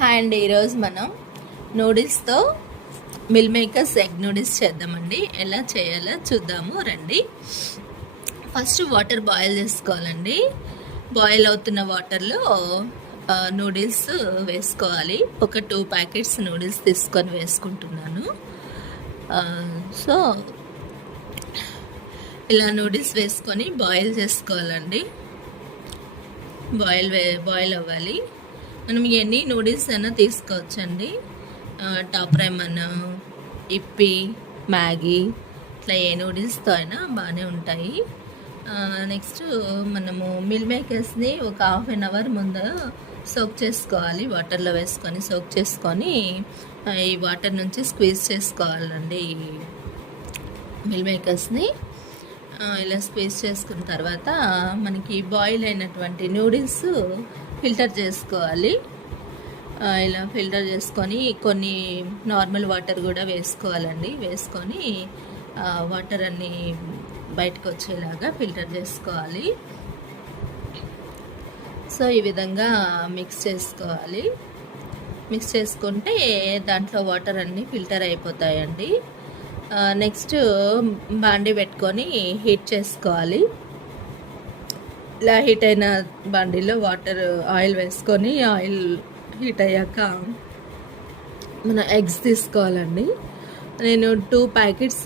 Hi అండి, ఈరోజు మనం నూడిల్స్తో మిల్ మేకర్స్ ఎగ్ నూడిల్స్ చేద్దామండి. ఎలా చేయాలో చూద్దాము రండి. ఫస్ట్ వాటర్ బాయిల్ చేసుకోవాలండి. బాయిల్ అవుతున్న వాటర్లో నూడిల్స్ వేసుకోవాలి. ఒక 2 ప్యాకెట్స్ నూడిల్స్ తీసుకొని వేసుకుంటున్నాను. సో ఇలా నూడిల్స్ వేసుకొని బాయిల్ చేసుకోవాలండి. బాయిల్ అవ్వాలి. మనం ఎన్ని నూడిల్స్ అయినా తీసుకోవచ్చండి. టాప్ రైమన్, ఇప్పి, మ్యాగీ ఇట్లా ఏ నూడిల్స్తో అయినా బాగానే ఉంటాయి. నెక్స్ట్ మనము మిల్ మేకర్స్ని ఒక 1/2 అవర్ ముందు సోక్ చేసుకోవాలి. వాటర్లో వేసుకొని సోక్ చేసుకొని ఈ వాటర్ నుంచి స్క్వీజ్ చేసుకోవాలండి మిల్ మేకర్స్ని. ఇలా స్క్వీజ్ చేసుకున్న తర్వాత మనకి బాయిల్ అయినటువంటి నూడిల్స్ ఫిల్టర్ చేసుకోవాలి. ఇలా ఫిల్టర్ చేసుకొని కొన్ని నార్మల్ వాటర్ కూడా వేసుకోవాలండి. వేసుకొని వాటర్ అన్నీ బయటకు వచ్చేలాగా ఫిల్టర్ చేసుకోవాలి. సో ఈ విధంగా మిక్స్ చేసుకోవాలి. మిక్స్ చేసుకుంటే దాంట్లో వాటర్ అన్నీ ఫిల్టర్ అయిపోతాయండి. నెక్స్ట్ బాండీ పెట్టుకొని హీట్ చేసుకోవాలి. ఇలా హీట్ అయిన బండిలో ఆయిల్ వేసుకొని ఆయిల్ హీట్ అయ్యాక మన ఎగ్స్ తీసుకోవాలండి. నేను 2 ప్యాకెట్స్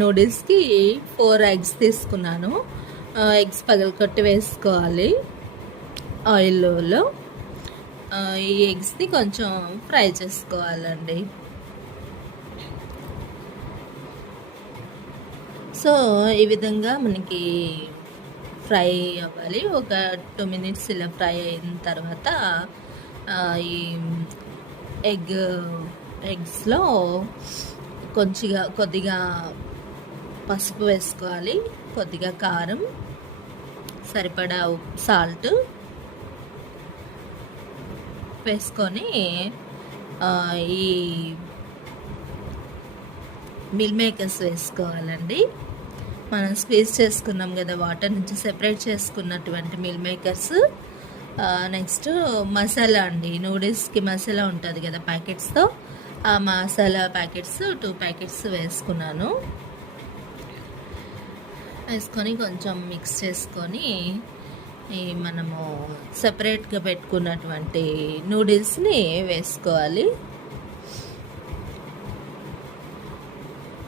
నూడిల్స్కి 4 ఎగ్స్ తీసుకున్నాను. ఎగ్స్ పగలకొట్టి వేసుకోవాలి ఆయిల్లో. ఈ ఎగ్స్ని కొంచెం ఫ్రై చేసుకోవాలండి. సో ఈ విధంగా మనకి ఫ్రై అవ్వాలి. ఒక 2 మినిట్స్ ఇలా ఫ్రై అయిన తర్వాత ఈ ఎగ్స్లో కొద్దిగా పసుపు వేసుకోవాలి, కొద్దిగా కారం, సరిపడా సాల్ట్ వేసుకొని ఈ మిల్ మేకర్స్ వేసుకోవాలండి. మనం స్క్వీజ్ చేసుకున్నాం కదా, వాటర్ నుంచి సెపరేట్ చేసుకున్నటువంటి మిల్ మేకర్స్. నెక్స్ట్ మసాలా అండి, నూడిల్స్కి మసాలా ఉంటుంది కదా ప్యాకెట్స్తో, ఆ మసాలా ప్యాకెట్స్ 2 ప్యాకెట్స్ వేసుకున్నాను. వేసుకొని కొంచెం మిక్స్ చేసుకొని మనము సెపరేట్గా పెట్టుకున్నటువంటి నూడిల్స్ని వేసుకోవాలి.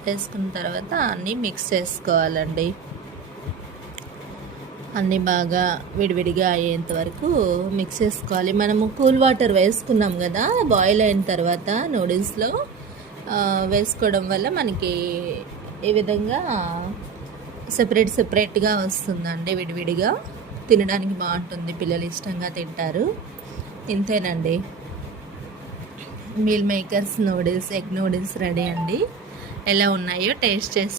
వేసుకున్న తర్వాత అన్నీ మిక్స్ చేసుకోవాలండి. అన్నీ బాగా విడివిడిగా అయ్యేంత వరకు మిక్స్ చేసుకోవాలి. మనము కూల్ వాటర్ వేసుకున్నాం కదా బాయిల్ అయిన తర్వాత నూడిల్స్లో, వేసుకోవడం వల్ల మనకి ఈ విధంగా సెపరేట్గా వస్తుందండి. విడివిడిగా తినడానికి బాగుంటుంది, పిల్లలు ఇష్టంగా తింటారు. ఇంతేనండి, meal makers noodles egg noodles ready అండి. ఎలా ఉన్నాయో టేస్ట్ చేసి